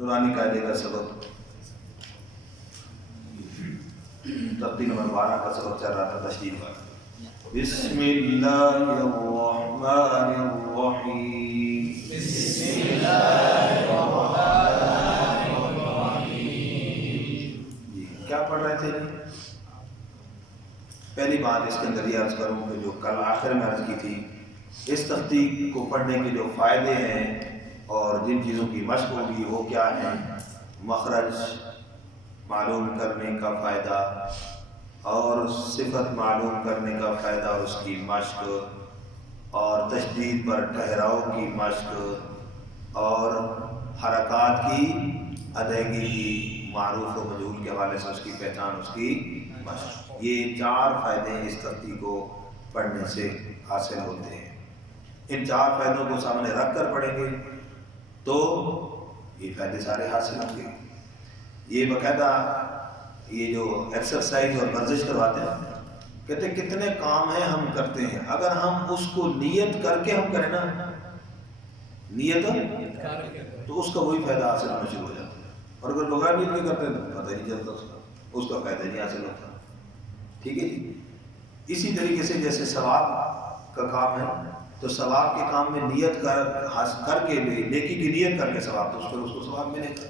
नूरानी कायदे का सबक तब्दील नंबर 12 का सबक चल रहा था, तशरीह वाला। बिस्मिल्लाहिर्रहमानिर्रहीम। जी क्या पढ़ रहे थे? पहली बात इसके अंदर ये अर्ज करूँ कि जो कल आखिर में अर्ज की थी, इस तख्ती को पढ़ने के जो फ़ायदे हैं और जिन चीज़ों की मशक होगी वो क्या है, मखरज मालूम करने का फ़ायदा और सिफत मालूम करने का फ़ायदा और उसकी मशक, और तशदीद पर ठहराव की मशक, और हरकात की अदायगी की मारूफ व मजहूल के हवाले से उसकी पहचान, उसकी मशक। ये 4 फ़ायदे इस तख्ती को पढ़ने से हासिल होते हैं। इन 4 फ़ायदों को सामने रख कर पढ़ेंगे तो ये फ़ायदे सारे हासिल होंगे। ये बाकायदा ये जो एक्सरसाइज और वर्जिश करवाते हैं, कहते कितने काम हैं हम करते हैं, अगर हम उसको नियत करके हम करें ना, नियत तो उसका वही फ़ायदा हासिल होना शुरू हो जाता है। और अगर बगैर नियत नहीं करते तो पता ही नहीं चलता, उसका फ़ायदा नहीं हासिल होता। ठीक है जी। इसी तरीके से जैसे सवाब का काम है, तो सवाब के काम में नियत करके भी, नेकी की नियत करके सवाब, तो उस पर उसको सवाब मिलेगा,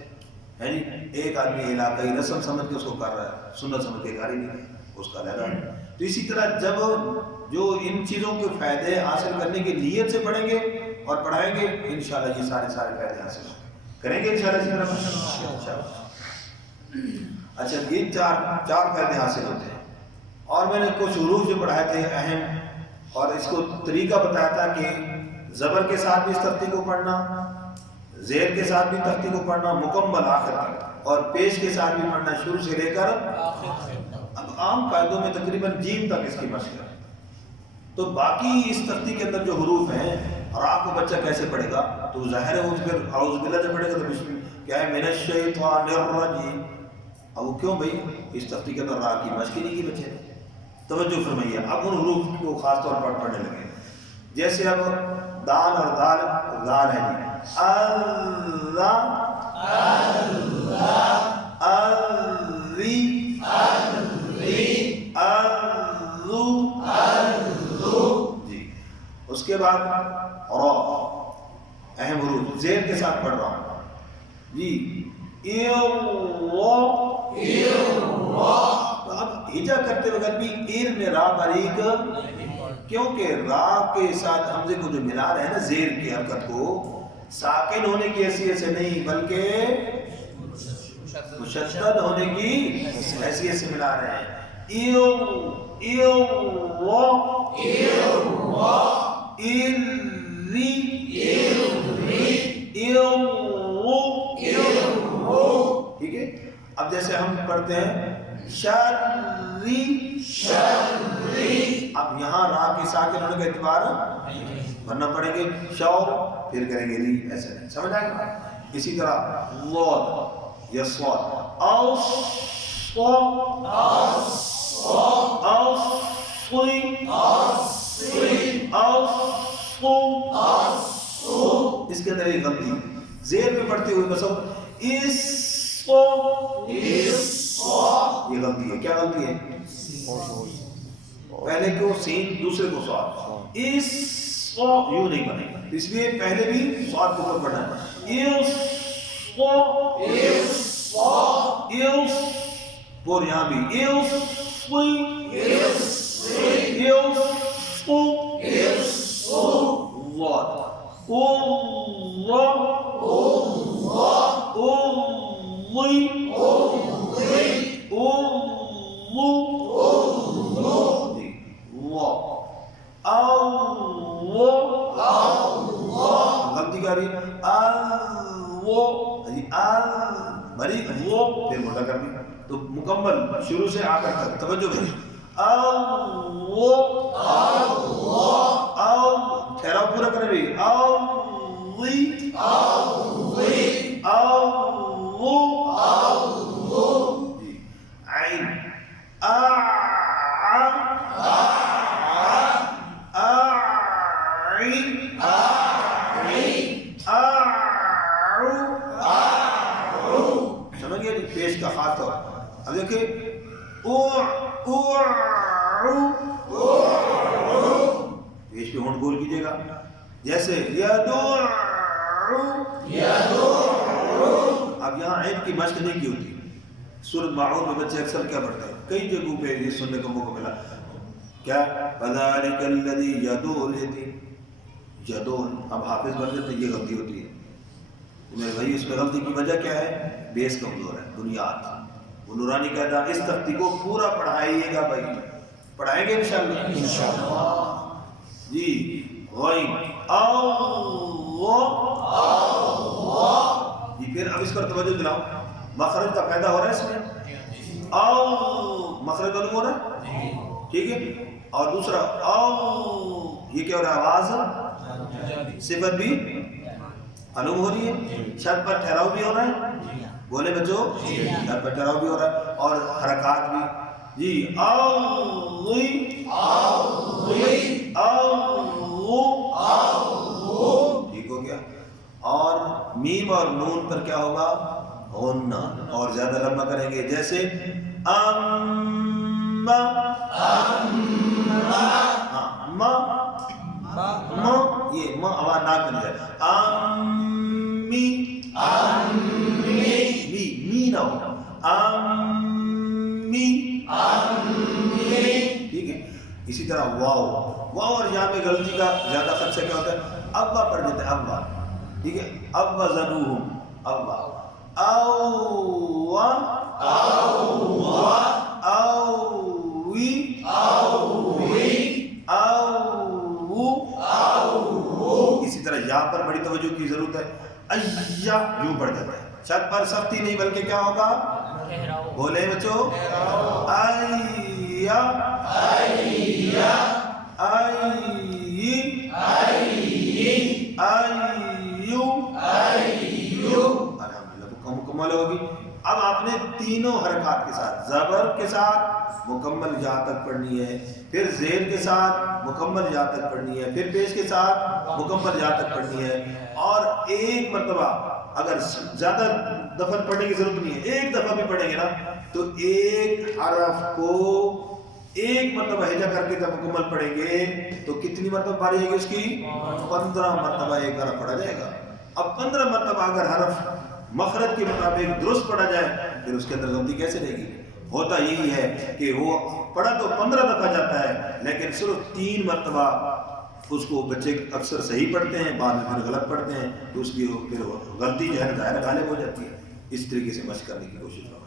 है जी। एक आदमी इलाकाई रस्म समझ के उसको कर रहा है, सुन्नत समझ के कर ही नहीं, उसका लगा है। तो इसी तरह जब जो इन चीज़ों के फ़ायदे हासिल करने की नीयत से पढ़ेंगे और पढ़ाएंगे, इंशाल्लाह ये सारे फ़ायदे हासिल करेंगे इंशाल्लाह। अच्छा, ये चार फ़ायदे हासिल होते हैं। और मैंने कुछ हुरूफ जो पढ़ाए थे अहम, और इसको तरीका बताया था कि ज़बर के साथ भी इस तख्ती को पढ़ना, ज़ेर के साथ भी तख्ती को पढ़ना मुकम्मल आखिर तक, और पेश के साथ भी पढ़ना शुरू से लेकर अब आम कायदों में तकरीबन जीम तक इसकी मशक है। तो बाकी इस तख्ती के अंदर जो हुरूफ हैं, और आपको बच्चा कैसे पढ़ेगा, तो ज़ाहिर है वो फिर औज़ बिल्लाह से पढ़ेगा तो क्या है, मिनश्शैतानिर्रजीम। अब वो क्यों भाई, इस तख्ती के अंदर रा की मशक नहीं की बच्चे ने। तवज्जो फरमाइए, अब उन हुरूफ को खास तौर पर पढ़ने लगे। जैसे अब दाल और दाल है जी, अल्लाह अल्लाह अर्री अर्री अर्रू अर्रू जी। उसके बाद रा, अहम हुरूफ ज़ेर के साथ पढ़ रहा हूँ जी, अब हिजा करते वक्त भी ईर में रा बारीक, क्योंकि रा के साथ हमजे को जो मिला रहे हैं ना, ज़ेर की हरकत को साकिन होने की हैसियत से नहीं बल्कि मुशद्दद होने की हैसियत से मिला रहे हैं। ठीक है। अब जैसे हम पढ़ते हैं शर्री शर्री, अब यहाँ रा की साकिन होने का एतबार वरना पढ़ेंगे शौ, फिर करेंगे री, ऐसे नहीं, समझ आएगा। इसी तरह लौद या स्वाद, इसके अंदर एक गलती ज़ेर में पढ़ते हुए बस ये गलती है। क्या गलती है? पहले को सीन, दूसरे को स्वाद, इस यूं नहीं बनेगा, इसलिए पहले भी स्वाद को ऊपर पढ़ना है। और यहाँ भी गलती करी, फिर मोटा कर दी, तो मुकम्मल शुरू से आकर तक तवज्जो करिए। ठहराव पूरा करें भी, आइन اب دیکھیں پیش پہ ہونٹ گول کیجیے گا، جیسے یدعو، اب یہاں عین کی مشق نہیں کی ہوتی. سورۃ ماعون میں بچے اکثر کیا پڑھتے ہیں، کئی جگہوں پہ یہ سننے کو موقع ملا، کیا فَذَلِكَ الَّذِي يَدُعُ الْيَتِيمَ، یدعو، اب حافظ بن جاتے یہ غلطی ہوتی ہے. میرے بھائی اس میں غلطی کی وجہ کیا ہے؟ بیس کمزور ہے، بنیاد. وہ نورانی کہتا ہے اس تختی کو پورا پڑھائیے گا بھائی، پڑھائیں گے انشاءاللہ. جی غائب جی. پھر اب اس پر توجہ دلاؤ، مخرج کا فائدہ ہو رہا ہے اس میں، مخرج معلوم ہو رہا ہے، ٹھیک ہے. اور دوسرا یہ کیا ہو رہا ہے؟ آواز صفت بھی معلوم ہو رہی ہے، چھت پر ٹھہراؤ بھی ہو رہا ہے، بولے بچوں چھت پر ٹھہراؤ بھی ہو رہا ہے، اور حرکات بھی. جی ٹھیک ہو گیا. اور میم اور نون پر کیا ہوگا؟ غنہ، اور زیادہ لمبا کریں گے، جیسے یہ م آواز نہ کر جائے، امی می نہ ہو، امی. ٹھیک ہے. اسی طرح واو اور یہاں میں غلطی کا زیادہ خدشہ کیا ہوتا ہے؟ ابا پڑھ دیتے ہیں، ابا. ٹھیک ہے. ابا ذنوہم، ابا اوی، اسی طرح یہاں پر بڑی توجہ کی ضرورت ہے. ایا یوں پڑھ دیتے ہیں، چھت پر سختی نہیں بلکہ کیا ہوگا؟ بولے بچوں ایا الحمدللہ مکمل ہوگی. اب آپ نے تینوں حرکات کے ساتھ، زبر کے ساتھ مکمل یا تک پڑھنی ہے، پھر زیر کے ساتھ مکمل یا تک پڑھنی ہے، پھر پیش کے ساتھ مکمل یا تک پڑھنی ہے. اور ایک مرتبہ اگر زیادہ دفعہ پڑھنے کی ضرورت نہیں ہے، ایک دفعہ بھی پڑھیں گے نا تو ایک حرف کو ایک مرتبہ ہجا کر کے جب مکمل پڑھیں گے تو کتنی مرتبہ پڑھی جائے گی اس کی؟ 15 مرتبہ ایک حرف پڑھا جائے گا. اب 15 مرتبہ اگر حرف مخرج کے مطابق درست پڑھا جائے پھر اس کے اندر غلطی کیسے رہے گی؟ ہوتا یہی ہے کہ وہ پڑھا تو 15 دفعہ جاتا ہے لیکن صرف 3 مرتبہ اس کو بچے اکثر صحیح پڑھتے ہیں، بعد میں پھر غلط پڑھتے ہیں، تو اس کی پھر غلطی جو ہے ظاہر غالب ہو جاتی ہے. اس طریقے سے مشق کرنے کی کوشش کریں.